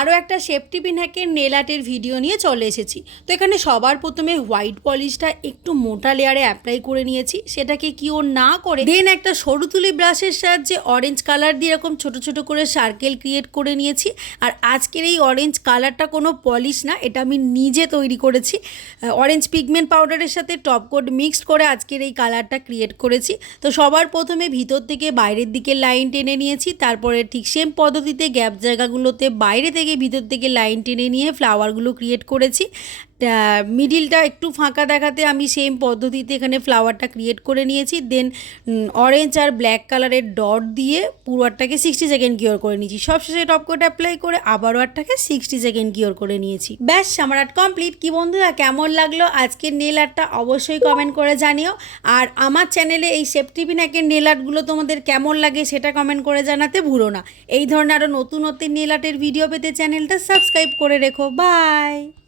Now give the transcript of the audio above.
আরও একটা safety pin হ্যাকের nail আর্টের ভিডিও নিয়ে চলে এসেছি। তো এখানে সবার প্রথমে হোয়াইট পলিশটা একটু মোটা লেয়ারে অ্যাপ্লাই করে নিয়েছি, সেটাকে কিও না করে দেন একটা সরু তুলি ব্রাশের সাহায্যে অরেঞ্জ কালার দিয়ে এরকম ছোট ছোট করে সার্কেল ক্রিয়েট করে নিয়েছি। আর আজকের এই অরেঞ্জ কালারটা কোনো পলিশ না, এটা আমি নিজে তৈরি করেছি। অরেঞ্জ পিগমেন্ট পাউডারের সাথে টপ কোট মিক্সড করে আজকের এই কালারটা ক্রিয়েট করেছি। তো সবার প্রথমে ভিতর থেকে বাইরের দিকে লাইন টেনে নিয়েছি, তারপরে ঠিক সেম পদ্ধতিতে গ্যাপ জায়গাগুলোতে বাইরে থেকে ভিতর থেকে লাইন টেনে নিয়ে ফ্লাওয়ারগুলো ক্রিয়েট করেছি। মিডিলটা একটু ফাঁকা দেখাতে আমি সেম পদ্ধতিতে এখানে ফ্লাওয়ারটা ক্রিয়েট করে নিয়েছি। দেন অরেঞ্জ আর ব্ল্যাক কালারের ডট দিয়ে পুরো আরটাকে 60 সেকেন্ড কিওর করে নিয়েছি। সবশেষে টপ কোট অ্যাপ্লাই করে আবারও আরটাকে 60 সেকেন্ড কিওর করে নিয়েছি। ব্যাস, আমার আর্ট কমপ্লিট। কি বন্ধুরা, কেমন লাগলো আজকের নেল আর্টটা অবশ্যই কমেন্ট করে জানিও। আর আমার চ্যানেলে এই সেফটি পিন হ্যাকের নেল আর্টগুলো তোমাদের কেমন লাগে সেটা কমেন্ট করে জানাতে ভুলো না। এই ধরনের আরও নতুন নতুন নেল আর্টের ভিডিও পেতে চ্যানেলটা সাবস্ক্রাইব করে রেখো। বাই।